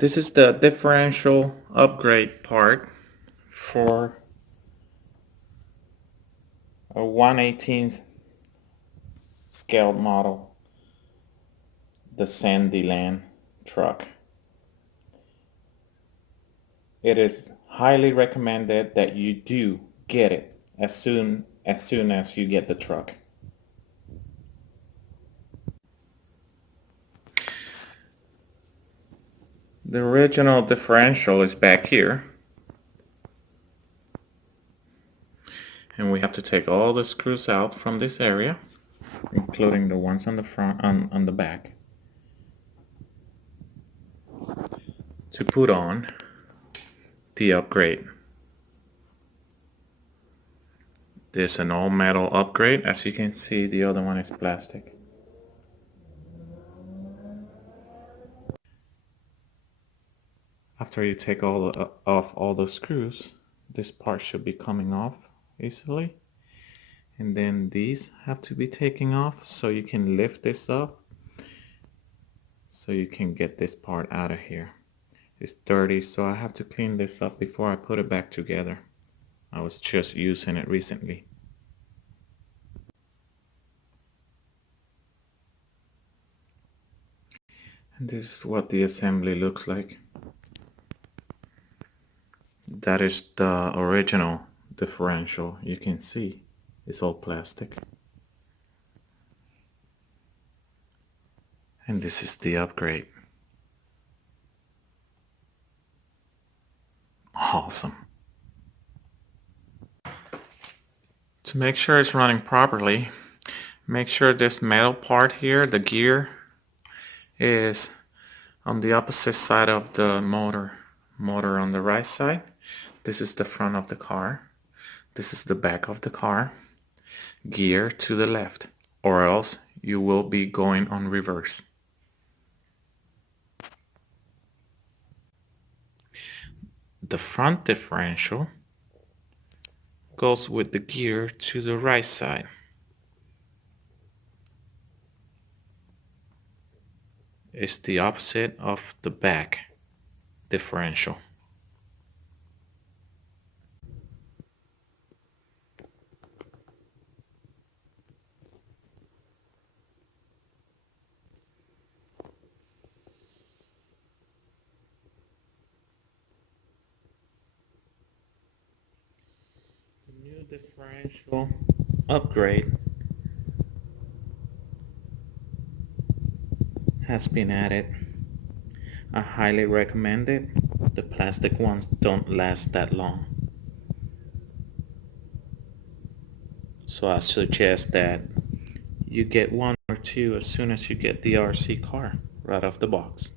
This is the differential upgrade part for a 1/18 scale model, the Sandyland truck. It is highly recommended that you do get it as soon as you get the truck. The original differential is back here, and we have to take all the screws out from this area, including the ones on the front, on the back, to put on the upgrade. This is an all metal upgrade. As you can see, the other one is plastic. After you take off all the screws, this part should be coming off easily, and then these have to be taken off so you can lift this up so you can get this part out of here. It's dirty, so I have to clean this up before I put it back together. I was just using it recently. And this is what the assembly looks like. That is the original differential. You can see it's all plastic. And this is the upgrade. Awesome. To make sure it's running properly, make sure this metal part here, the gear, is on the opposite side of the motor. Motor on the right side. This is the front of the car. This is the back of the car. Gear to the left, or else you will be going on reverse. The front differential goes with the gear to the right side. It's the opposite of the back differential. The new differential upgrade has been added. I highly recommend it. The plastic ones don't last that long. So I suggest that you get one or two as soon as you get the RC car right off the box.